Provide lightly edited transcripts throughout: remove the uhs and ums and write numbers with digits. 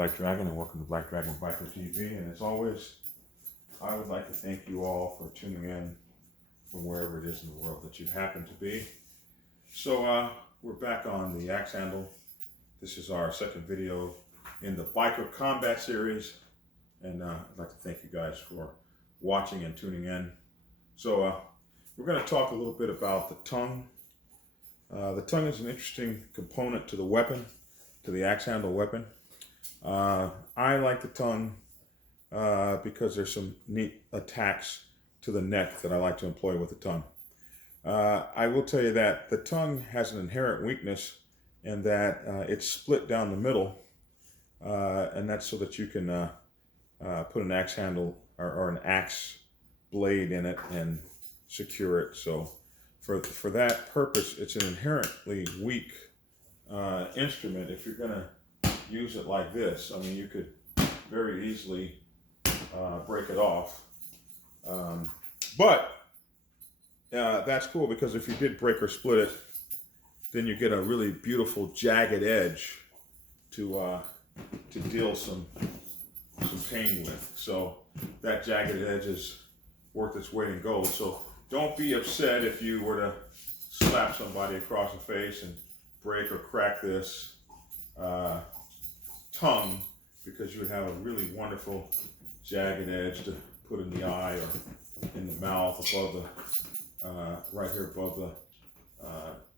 Black Dragon, and welcome to Black Dragon Biker TV. And as always, I would like to thank you all for tuning in from wherever it is in the world that you happen to be. So we're back on the axe handle. This is our second video in the Biker Combat series, and I'd like to thank you guys for watching and tuning in. So we're going to talk a little bit about the tongue. The tongue is an interesting component to the weapon, to the axe handle weapon. I like the tongue because there's some neat attacks to the neck that I like to employ with the tongue. I will tell you that the tongue has an inherent weakness in that it's split down the middle, and that's so that you can put an axe handle or an axe blade in it and secure it. So for that purpose, it's an inherently weak instrument. If you're going to use it like this, I mean, you could very easily break it off. But that's cool, because if you did break or split it, then you get a really beautiful jagged edge to deal some pain with. So that jagged edge is worth its weight in gold. So don't be upset if you were to slap somebody across the face and break or crack this tongue, because you would have a really wonderful jagged edge to put in the eye or in the mouth, above the right here above the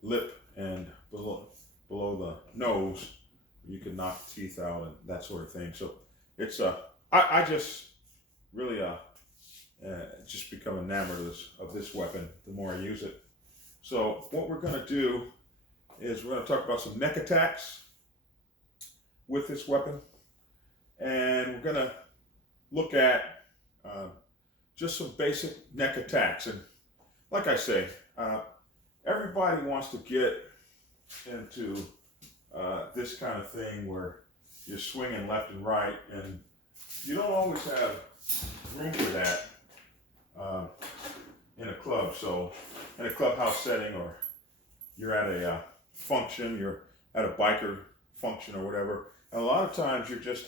lip and below the nose. You can knock teeth out and that sort of thing. So it's I just really just become enamored of this weapon the more I use it. So what we're going to do is we're going to talk about some neck attacks with this weapon, and we're going to look at just some basic neck attacks. And like I say, everybody wants to get into this kind of thing where you're swinging left and right, and you don't always have room for that in a club. So in a clubhouse setting, or you're at a function, you're at a biker function or whatever, and a lot of times you're just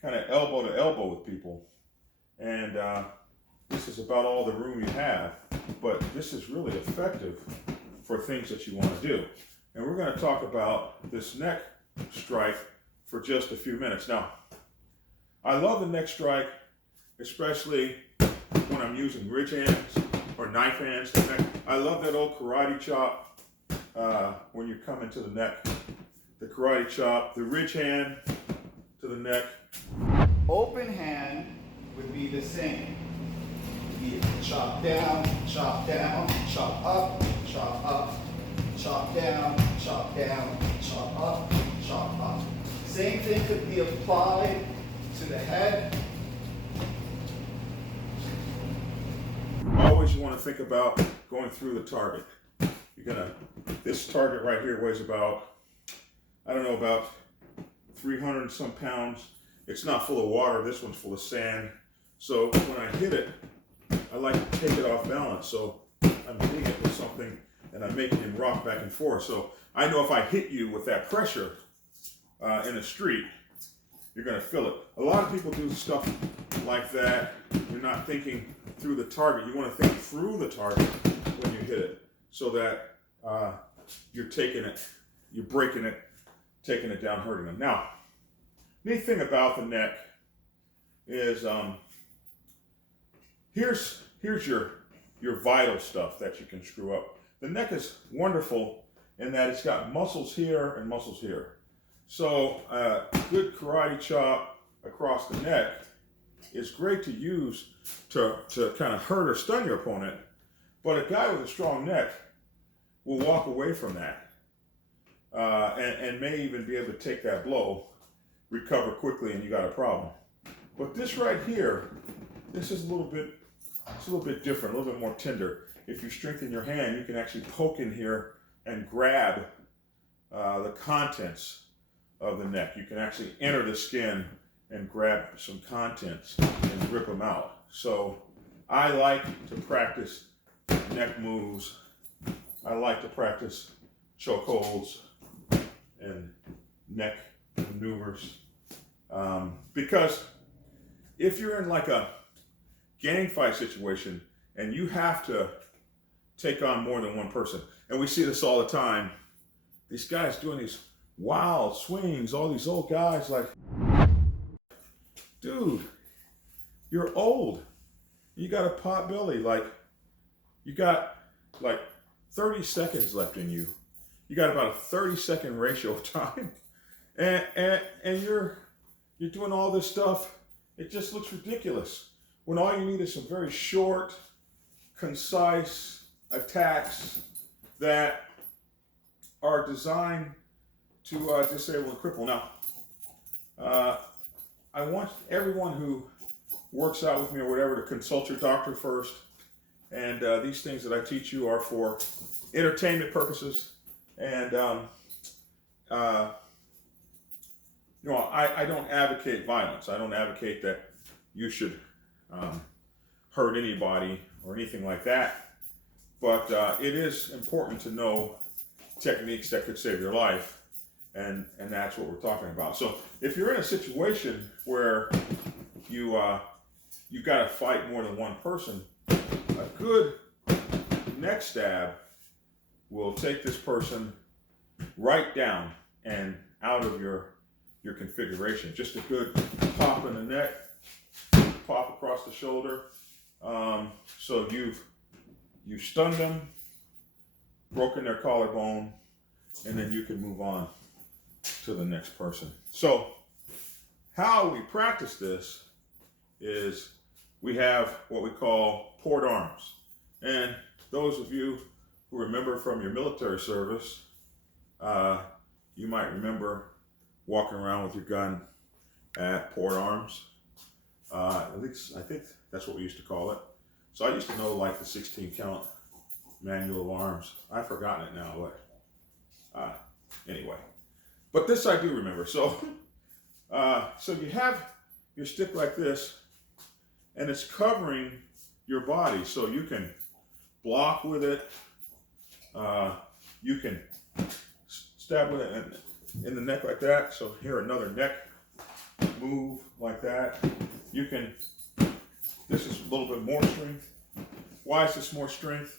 kind of elbow to elbow with people, and this is about all the room you have, but this is really effective for things that you want to do. And we're going to talk about this neck strike for just a few minutes. Now, I love the neck strike, especially when I'm using ridge hands or knife hands. I love that old karate chop when you're coming to the neck. The karate chop, the ridge hand to the neck. Open hand would be the same. You chop down, chop up, chop up, chop down, chop up, chop up. Same thing could be applied to the head. Always you want to think about going through the target. This target right here weighs about, I don't know, about 300 and some pounds. It's not full of water. This one's full of sand. So when I hit it, I like to take it off balance. So I'm hitting it with something, and I'm making it rock back and forth. So I know if I hit you with that pressure in the street, you're going to feel it. A lot of people do stuff like that. You're not thinking through the target. You want to think through the target when you hit it, so that you're taking it, you're breaking it, taking it down, hurting them. Now, neat thing about the neck is here's your vital stuff that you can screw up. The neck is wonderful in that it's got muscles here and muscles here. So a good karate chop across the neck is great to use to kind of hurt or stun your opponent, but a guy with a strong neck will walk away from that and may even be able to take that blow, recover quickly, and you got a problem. But this right here, this is a little bit different, a little bit more tender. If you strengthen your hand, you can actually poke in here and grab the contents of the neck. You can actually enter the skin and grab some contents and rip them out. So I like to practice neck moves. I like to practice chokeholds and neck maneuvers. Because if you're in like a gang fight situation and you have to take on more than one person, and we see this all the time, these guys doing these wild swings, all these old guys, like, dude, you're old. You got a pot belly, like, you got like 30 seconds left in you. You got about a 30-second ratio of time, and you're doing all this stuff. It just looks ridiculous when all you need is some very short, concise attacks that are designed to disable and cripple. Now, I want everyone who works out with me or whatever to consult your doctor first. And these things that I teach you are for entertainment purposes. And, I don't advocate violence. I don't advocate that you should hurt anybody or anything like that. But it is important to know techniques that could save your life. And that's what we're talking about. So if you're in a situation where you got to fight more than one person, a good neck stab will take this person right down and out of your configuration. Just a good pop in the neck, pop across the shoulder. So you've stunned them, broken their collarbone, and then you can move on to the next person. So how we practice this is we have what we call port arms. And those of you who remember from your military service, you might remember walking around with your gun at port arms. At least I think that's what we used to call it. So I used to know like the 16 count manual of arms. I've forgotten it now, but anyway. But this I do remember. So, so you have your stick like this, and it's covering your body, so you can block with it. You can stab with it in the neck like that. So here, another neck move like that. You can. This is a little bit more strength. Why is this more strength?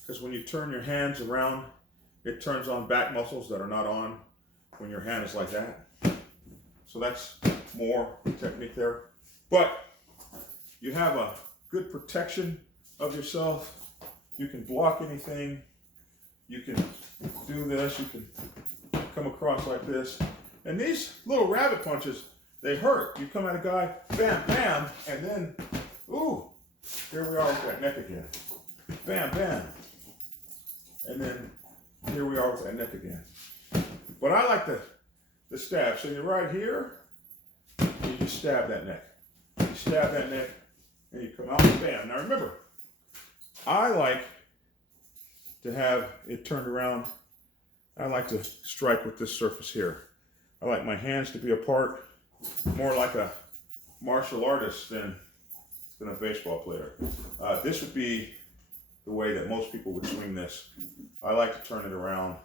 Because when you turn your hands around, it turns on back muscles that are not on when your hand is like that. So that's more technique there. But you have a good protection of yourself. You can block anything. You can do this. You can come across like this. And these little rabbit punches, they hurt. You come at a guy, bam, bam, and then, ooh, here we are with that neck again. Bam, bam. And then here we are with that neck again. But I like the stab. So you're right here, you just stab that neck. You stab that neck, and you come out and bam. Now remember, I like to have it turned around. I like to strike with this surface here. I like my hands to be apart, more like a martial artist than a baseball player. This would be the way that most people would swing this. I like to turn it around,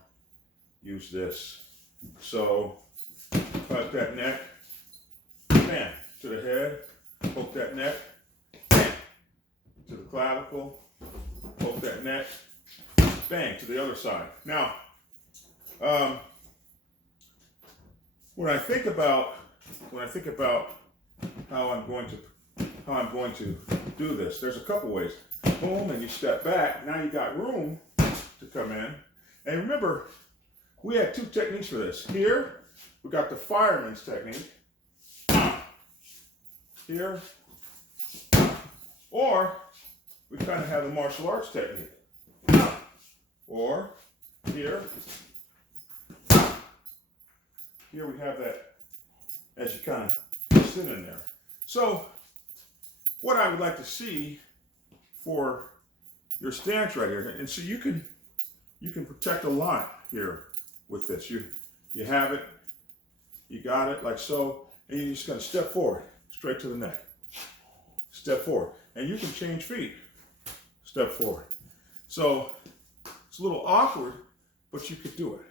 use this. So cut that neck, bam, to the head, poke that neck, bam, to the clavicle, poke that neck, bang, to the other side. Now, when I think about how I'm going to do this, there's a couple ways. Boom, and you step back. Now you got room to come in. And remember, we had two techniques for this. Here, we got the fireman's technique. Here. Or, we kind of have the martial arts technique. Or, here. Here we have that as you kind of sit in there. So, what I would like to see for your stance right here, and so you can protect a lot here with this. You have it, you got it like so, and you're just gonna step forward, straight to the neck. Step forward, and you can change feet. Step forward. So it's a little awkward, but you could do it.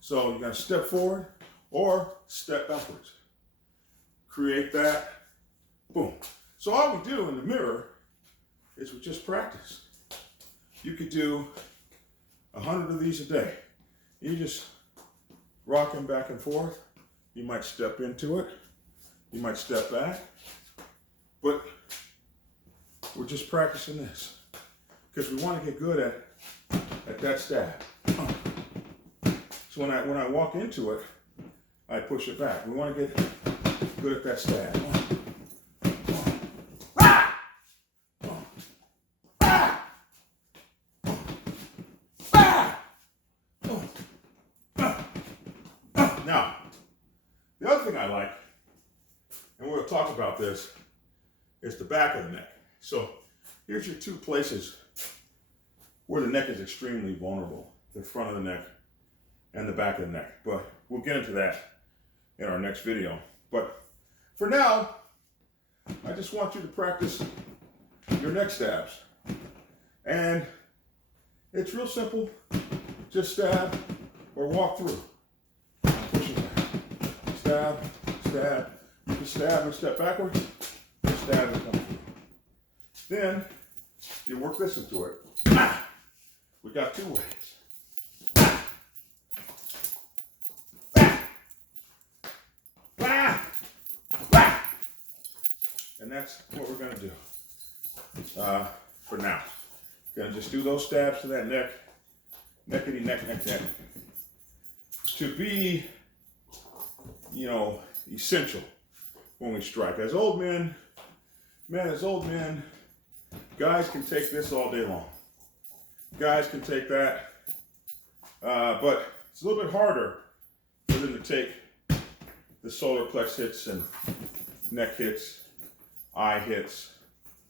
So you're gonna step forward or step backwards. create that. Boom. So all we do in the mirror is we just practice. You could do 100 of these a day. You just rock them back and forth. You might step into it. You might step back. But we're just practicing this because we want to get good at that stab. So when I walk into it, I push it back. We want to get good at that stab. Now, the other thing I like, and we'll talk about this, is the back of the neck. So here's your two places where the neck is extremely vulnerable: the front of the neck and the back of the neck. But we'll get into that in our next video. But for now, I just want you to practice your neck stabs. And it's real simple. Just stab or walk through. Push it back. Stab, stab. You can stab and step backwards. Stab and come through. Then you work this into it. We got two ways. And that's what we're going to do for now. Going to just do those stabs to that neck, neckity neck, neck, neck, to be, essential when we strike. As old men, guys can take this all day long. Guys can take that, but it's a little bit harder for them to take the solar plex hits and neck hits, eye hits,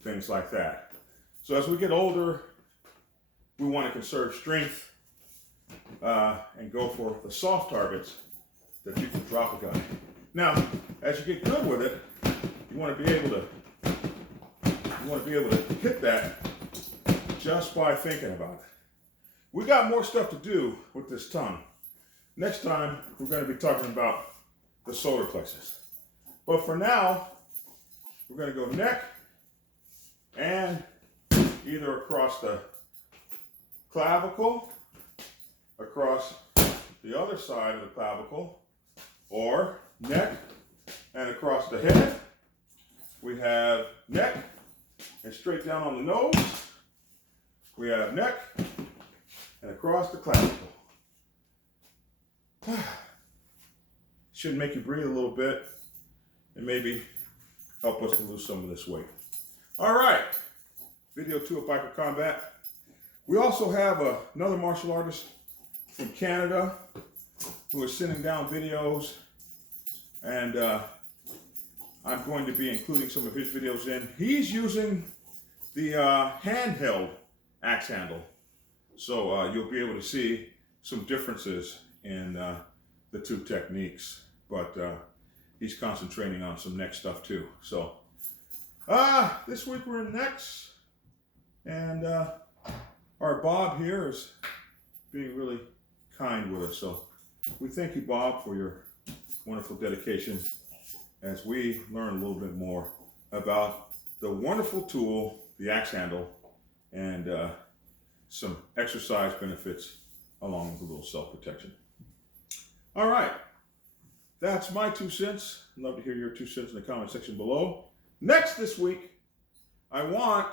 things like that. So as we get older, we want to conserve strength and go for the soft targets that you can drop a guy. Now, as you get good with it, you want to be able to hit that just by thinking about it. We got more stuff to do with this tongue. Next time, we're going to be talking about the solar plexus. But for now, we're going to go neck and either across the clavicle, across the other side of the clavicle, or neck and across the head. We have neck and straight down on the nose. We have neck and across the clavicle. Should make you breathe a little bit and maybe help us to lose some of this weight. All right, video 2 of Biker Combat. We also have another martial artist from Canada who is sending down videos, and I'm going to be including some of his videos in. He's using the handheld axe handle, so you'll be able to see some differences in the two techniques, but he's concentrating on some neck stuff too. So this week we're in necks, and our Bob here is being really kind with us. So we thank you, Bob, for your wonderful dedication as we learn a little bit more about the wonderful tool, the axe handle, and some exercise benefits along with a little self-protection. All right, that's my 2 cents. I'd love to hear your 2 cents in the comment section below. Next this week, I want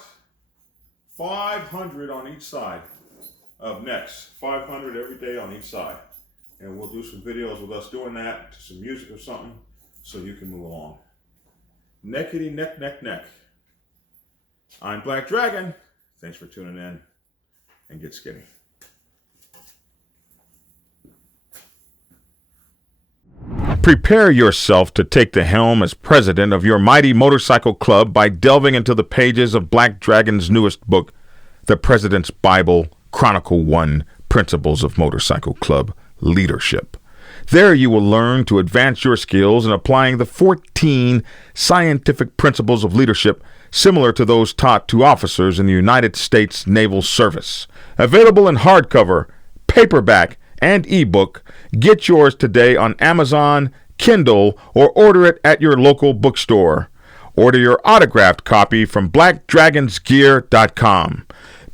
500 on each side of necks. 500 every day on each side. And we'll do some videos with us doing that to some music or something so you can move along. Neckity neck, neck, neck. I'm Black Dragon. Thanks for tuning in, and get skinny. Prepare yourself to take the helm as president of your mighty motorcycle club by delving into the pages of Black Dragon's newest book, The President's Bible, Chronicle 1, Principles of Motorcycle Club Leadership. There you will learn to advance your skills in applying the 14 scientific principles of leadership similar to those taught to officers in the United States Naval Service. Available in hardcover, paperback, and ebook. Get yours today on Amazon, Kindle, or order it at your local bookstore. Order your autographed copy from blackdragonsgear.com.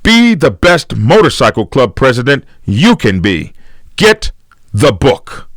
Be the best motorcycle club president you can be. Get the book.